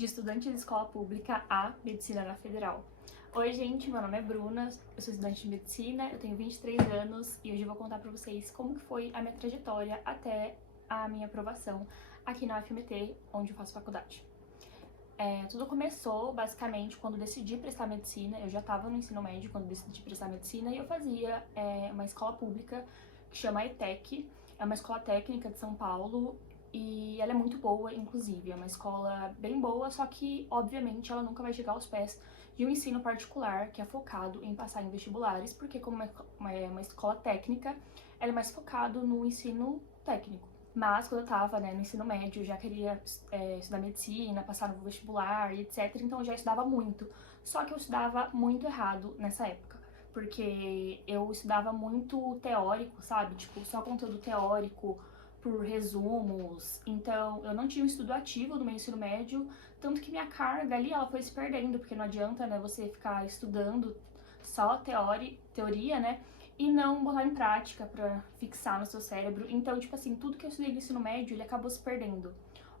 de estudante de escola pública a medicina na federal. Oi gente, meu nome é Bruna, eu sou estudante de medicina, eu tenho 23 anos e hoje eu vou contar pra vocês como que foi a minha trajetória até a minha aprovação aqui na UFMT, onde eu faço faculdade. Tudo começou basicamente quando decidi prestar medicina. Eu já estava no ensino médio quando decidi prestar medicina e eu fazia uma escola pública que chama ETEC, é uma escola técnica de São Paulo e ela é muito boa, inclusive, é uma escola bem boa, só que obviamente ela nunca vai chegar aos pés de um ensino particular que é focado em passar em vestibulares, porque como é uma escola técnica, ela é mais focado no ensino técnico. Mas quando eu tava, no ensino médio, eu já queria estudar medicina, passar no vestibular e etc. Então eu já estudava muito. Só que eu estudava muito errado nessa época. Porque eu estudava muito teórico, sabe? Tipo, só conteúdo teórico, por resumos. Então eu não tinha um estudo ativo no meu ensino médio. Tanto que minha carga ali, ela foi se perdendo. Porque não adianta, você ficar estudando só teoria, né? E não botar em prática pra fixar no seu cérebro. Então, tipo assim, tudo que eu estudei no ensino médio, ele acabou se perdendo.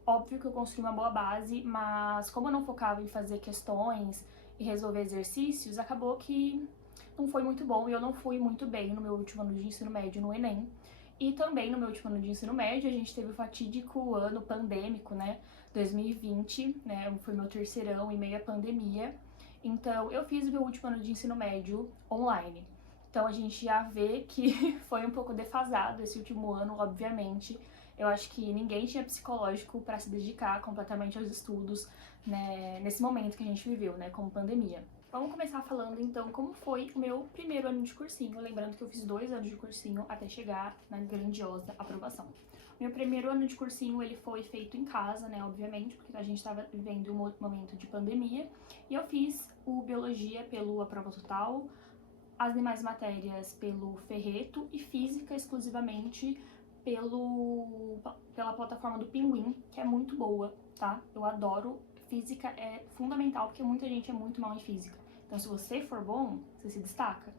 Óbvio que eu construí uma boa base, mas como eu não focava em fazer questões e resolver exercícios, acabou que não foi muito bom e eu não fui muito bem no meu último ano de ensino médio no Enem. E também no meu último ano de ensino médio, a gente teve o fatídico ano pandêmico, 2020, foi meu terceirão e meio à pandemia. Então, eu fiz o meu último ano de ensino médio online. Então a gente já vê que foi um pouco defasado esse último ano, obviamente. Eu acho que ninguém tinha psicológico para se dedicar completamente aos estudos, nesse momento que a gente viveu, como pandemia. Vamos começar falando então como foi o meu primeiro ano de cursinho, lembrando que eu fiz 2 anos de cursinho até chegar na grandiosa aprovação. Meu primeiro ano de cursinho ele foi feito em casa, obviamente, porque a gente estava vivendo um momento de pandemia, e eu fiz o biologia pelo A Prova Total, as demais matérias pelo Ferreto e física exclusivamente pela plataforma do Pinguim, que é muito boa, tá? Eu adoro. Física é fundamental porque muita gente é muito mal em física. Então, se você for bom, você se destaca.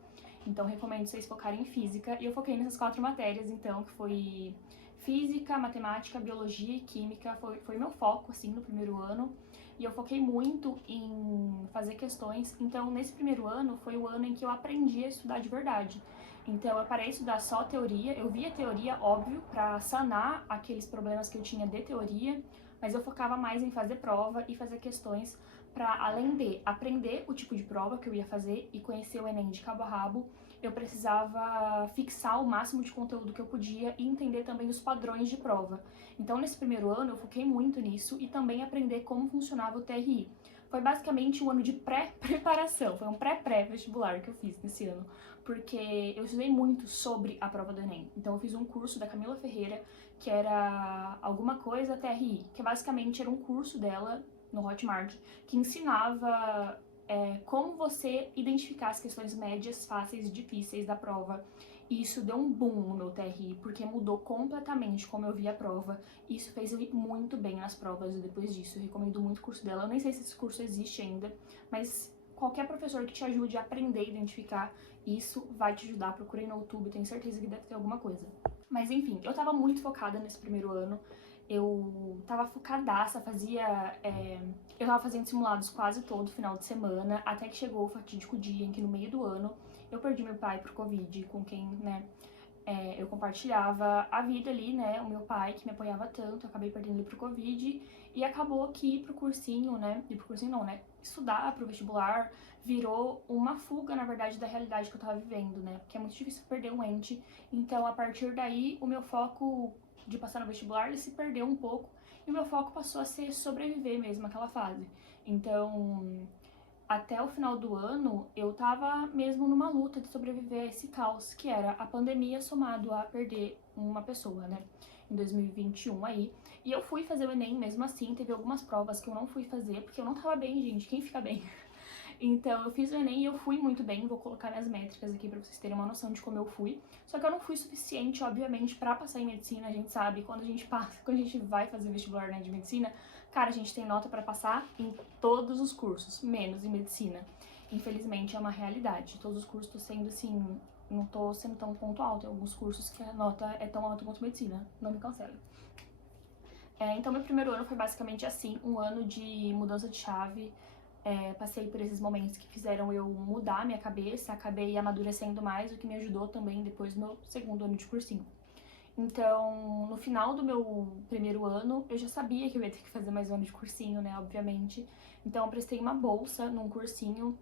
Então, recomendo vocês focarem em física. E eu foquei nessas 4 matérias, então, que foi física, matemática, biologia e química. Foi meu foco, assim, no primeiro ano. E eu foquei muito em fazer questões. Então, nesse primeiro ano, foi o ano em que eu aprendi a estudar de verdade. Então, eu parei de estudar só teoria. Eu via teoria, óbvio, para sanar aqueles problemas que eu tinha de teoria, mas eu focava mais em fazer prova e fazer questões para, além de aprender o tipo de prova que eu ia fazer e conhecer o Enem de cabo a rabo, eu precisava fixar o máximo de conteúdo que eu podia e entender também os padrões de prova. Então, nesse primeiro ano, eu foquei muito nisso e também aprender como funcionava o TRI. Foi basicamente um ano de pré-preparação, foi um pré-pré-vestibular que eu fiz nesse ano, porque eu estudei muito sobre a prova do Enem. Então, eu fiz um curso da Camila Ferreira, que era alguma coisa TRI, que basicamente era um curso dela no Hotmart, que ensinava como você identificar as questões médias, fáceis e difíceis da prova. E isso deu um boom no meu TRI, porque mudou completamente como eu via a prova. E isso fez eu ir muito bem nas provas depois disso. Eu recomendo muito o curso dela. Eu nem sei se esse curso existe ainda, mas qualquer professor que te ajude a aprender a identificar isso vai te ajudar. Procurei no YouTube, tenho certeza que deve ter alguma coisa. Mas enfim, eu tava muito focada nesse primeiro ano. Eu tava focadaça, eu tava fazendo simulados quase todo final de semana, até que chegou o fatídico dia em que no meio do ano eu perdi meu pai pro Covid, com quem, eu compartilhava a vida ali, o meu pai que me apoiava tanto, eu acabei perdendo ele pro Covid, e acabou que ir pro cursinho, estudar pro vestibular virou uma fuga, na verdade, da realidade que eu tava vivendo, porque é muito difícil perder um ente. Então, a partir daí, o meu foco de passar no vestibular, ele se perdeu um pouco, e o meu foco passou a ser sobreviver mesmo aquela fase. Então, até o final do ano, eu tava mesmo numa luta de sobreviver a esse caos, que era a pandemia somado a perder uma pessoa, em 2021 aí. E eu fui fazer o Enem mesmo assim, teve algumas provas que eu não fui fazer, porque eu não tava bem, gente, quem fica bem? Então, eu fiz o Enem e eu fui muito bem, vou colocar minhas métricas aqui pra vocês terem uma noção de como eu fui. Só que eu não fui suficiente, obviamente, pra passar em medicina, a gente sabe, quando a gente passa, quando a gente vai fazer vestibular, de medicina, cara, a gente tem nota pra passar em todos os cursos, menos em medicina. Infelizmente, é uma realidade. Todos os cursos tô sendo, assim, não tô sendo tão ponto alto. Tem alguns cursos que a nota é tão alta quanto medicina, não me cancela. Então, meu primeiro ano foi basicamente assim, um ano de mudança de chave. Passei por esses momentos que fizeram eu mudar minha cabeça, acabei amadurecendo mais, o que me ajudou também depois no meu segundo ano de cursinho. Então, no final do meu primeiro ano, eu já sabia que eu ia ter que fazer mais um ano de cursinho, né, obviamente. Então, eu prestei uma bolsa num cursinho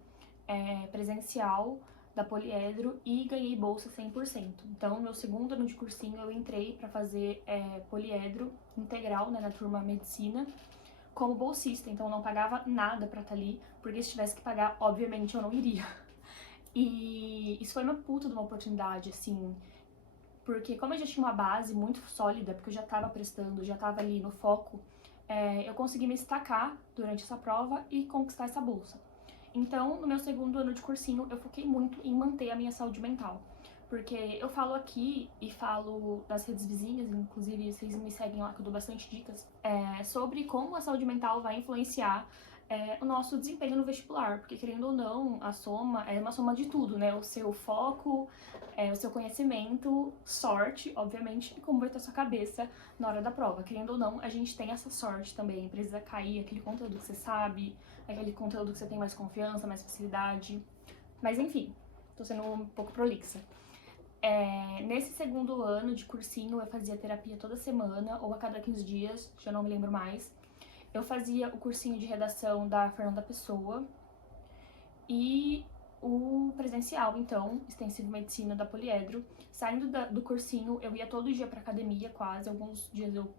presencial da Poliedro e ganhei bolsa 100%. Então, no meu segundo ano de cursinho, eu entrei para fazer Poliedro integral, né, na turma Medicina, como bolsista. Então, eu não pagava nada para estar ali, porque se tivesse que pagar, obviamente, eu não iria. E isso foi uma puta de uma oportunidade, assim, porque como eu já tinha uma base muito sólida, porque eu já estava prestando, já estava ali no foco, eu consegui me destacar durante essa prova e conquistar essa bolsa. Então, no meu segundo ano de cursinho, eu foquei muito em manter a minha saúde mental. Porque eu falo aqui e falo nas redes vizinhas, inclusive vocês me seguem lá que eu dou bastante dicas, sobre como a saúde mental vai influenciar o nosso desempenho no vestibular. Porque, querendo ou não, a soma é uma soma de tudo, né? O seu foco, o seu conhecimento, sorte, obviamente, e como vai estar a sua cabeça na hora da prova. Querendo ou não, a gente tem essa sorte também. Precisa cair aquele conteúdo que você sabe, aquele conteúdo que você tem mais confiança, mais facilidade. Mas enfim, tô sendo um pouco prolixa. Nesse segundo ano de cursinho, eu fazia terapia toda semana, ou a cada 15 dias, já não me lembro mais. Eu fazia o cursinho de redação da Fernanda Pessoa e o presencial, então, extensivo medicina da Poliedro. Saindo do cursinho, eu ia todo dia pra academia, quase. Alguns dias eu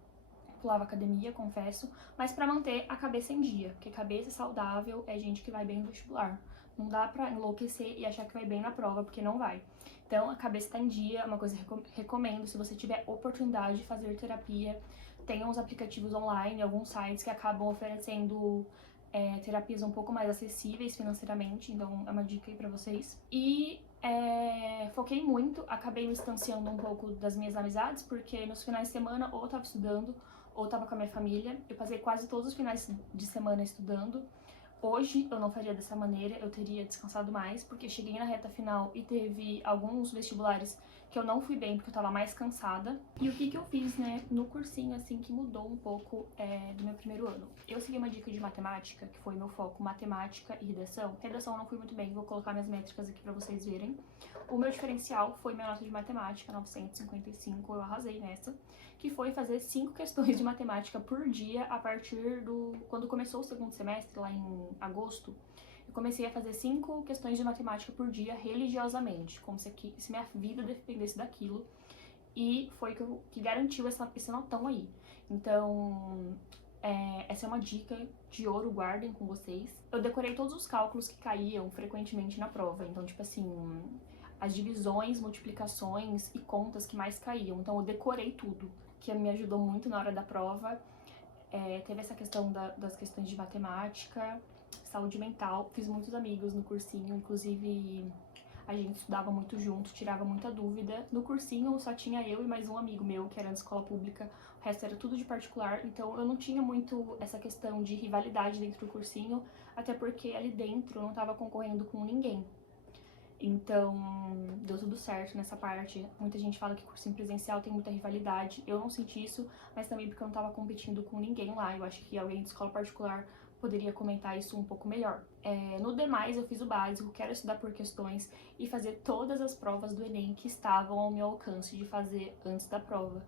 pulava academia, confesso, mas pra manter a cabeça em dia, porque cabeça saudável é gente que vai bem no vestibular. Não dá pra enlouquecer e achar que vai bem na prova, porque não vai. Então, a cabeça tá em dia, é uma coisa que eu recomendo. Se você tiver oportunidade de fazer terapia, tem uns aplicativos online, alguns sites que acabam oferecendo terapias um pouco mais acessíveis financeiramente, então é uma dica aí pra vocês. E foquei muito, acabei me distanciando um pouco das minhas amizades, porque nos finais de semana ou eu tava estudando, ou tava com a minha família. Eu passei quase todos os finais de semana estudando. Hoje eu não faria dessa maneira, eu teria descansado mais, porque cheguei na reta final e teve alguns vestibulares que eu não fui bem porque eu tava mais cansada. E o que eu fiz, né, no cursinho, assim, que mudou um pouco do meu primeiro ano? Eu segui uma dica de matemática, que foi meu foco, matemática e redação. Redação eu não fui muito bem, vou colocar minhas métricas aqui pra vocês verem. O meu diferencial foi minha nota de matemática, 955, eu arrasei nessa, que foi fazer 5 questões de matemática por dia a partir quando começou o segundo semestre, lá em agosto. Eu comecei a fazer 5 questões de matemática por dia religiosamente, como se minha vida dependesse daquilo. E foi que garantiu esse notão aí. Então, essa é uma dica de ouro, guardem com vocês. Eu decorei todos os cálculos que caíam frequentemente na prova. Então, tipo assim, as divisões, multiplicações e contas que mais caíam. Então, eu decorei tudo, que me ajudou muito na hora da prova. Teve essa questão das questões de matemática, saúde mental. Fiz muitos amigos no cursinho, inclusive a gente estudava muito junto, tirava muita dúvida. No cursinho só tinha eu e mais um amigo meu, que era de escola pública, o resto era tudo de particular, então eu não tinha muito essa questão de rivalidade dentro do cursinho, até porque ali dentro eu não tava concorrendo com ninguém. Então, deu tudo certo nessa parte. Muita gente fala que cursinho presencial tem muita rivalidade. Eu não senti isso, mas também porque eu não tava competindo com ninguém lá. Eu acho que alguém de escola particular poderia comentar isso um pouco melhor. No demais, eu fiz o básico, quero estudar por questões e fazer todas as provas do Enem que estavam ao meu alcance de fazer antes da prova.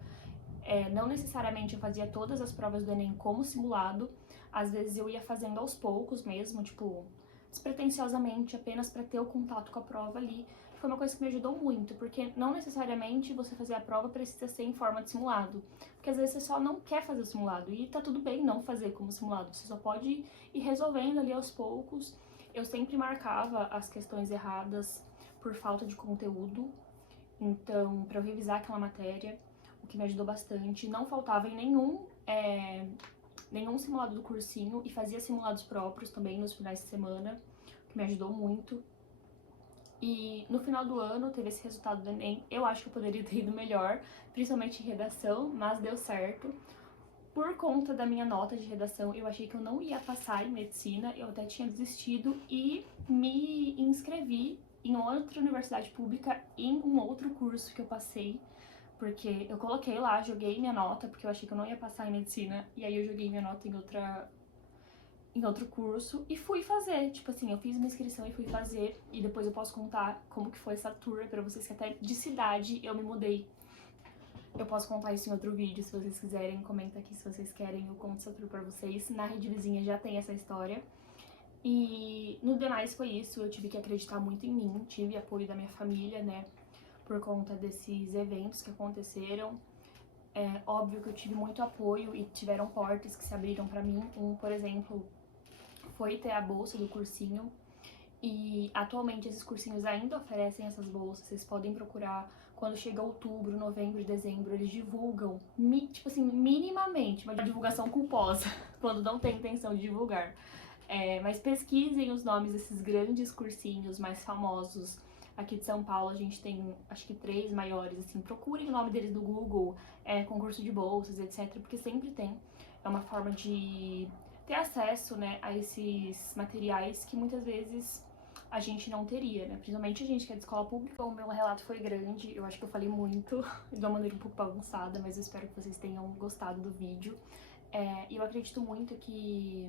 Não necessariamente eu fazia todas as provas do Enem como simulado, às vezes eu ia fazendo aos poucos mesmo, tipo, despretensiosamente, apenas para ter o contato com a prova ali. Foi uma coisa que me ajudou muito, porque não necessariamente você fazer a prova precisa ser em forma de simulado, porque às vezes você só não quer fazer o simulado, e tá tudo bem não fazer como simulado, você só pode ir resolvendo ali aos poucos. Eu sempre marcava as questões erradas por falta de conteúdo, então, para eu revisar aquela matéria, o que me ajudou bastante. Não faltava em nenhum simulado do cursinho e fazia simulados próprios também nos finais de semana, o que me ajudou muito. E no final do ano teve esse resultado do Enem. Eu acho que eu poderia ter ido melhor, principalmente em redação, mas deu certo. Por conta da minha nota de redação, eu achei que eu não ia passar em medicina, eu até tinha desistido e me inscrevi em outra universidade pública em um outro curso que eu passei, Porque eu coloquei lá, joguei minha nota, porque eu achei que eu não ia passar em medicina, e aí eu joguei minha nota em outro curso e fui fazer. Tipo assim, eu fiz uma inscrição e fui fazer, e depois eu posso contar como que foi essa tour pra vocês, que até de cidade eu me mudei. Eu posso contar isso em outro vídeo, se vocês quiserem. Comenta aqui se vocês querem, eu conto essa tour pra vocês. Na Rede Vizinha já tem essa história. E no demais foi isso, eu tive que acreditar muito em mim, tive apoio da minha família, né, por conta desses eventos que aconteceram. É óbvio que eu tive muito apoio e tiveram portas que se abriram pra mim. Por exemplo, foi ter a bolsa do cursinho. E atualmente esses cursinhos ainda oferecem essas bolsas, vocês podem procurar. Quando chega outubro, novembro e dezembro, eles divulgam, tipo assim, minimamente, uma divulgação culposa, quando não tem intenção de divulgar. Mas pesquisem os nomes desses grandes cursinhos mais famosos. Aqui de São Paulo a gente tem, acho que 3 maiores, assim, procurem o nome deles no Google, concurso de bolsas, etc, porque sempre tem. É uma forma de ter acesso, né, a esses materiais que muitas vezes a gente não teria, né, principalmente a gente que é de escola pública. O meu relato foi grande, eu acho que eu falei muito, de uma maneira um pouco bagunçada, mas eu espero que vocês tenham gostado do vídeo. E eu acredito muito que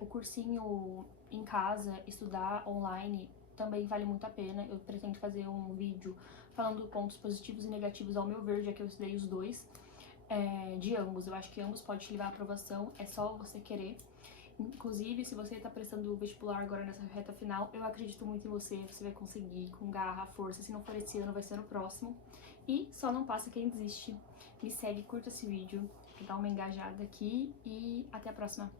o cursinho em casa, estudar online, também vale muito a pena. Eu pretendo fazer um vídeo falando pontos positivos e negativos ao meu ver, já que eu estudei os dois, de ambos. Eu acho que ambos podem te levar à aprovação, é só você querer. Inclusive, se você tá prestando o vestibular agora nessa reta final, eu acredito muito em você, você vai conseguir com garra, força. Se não for esse ano, vai ser no próximo. E só não passa quem desiste. Me segue, curta esse vídeo, pra dar uma engajada aqui e até a próxima.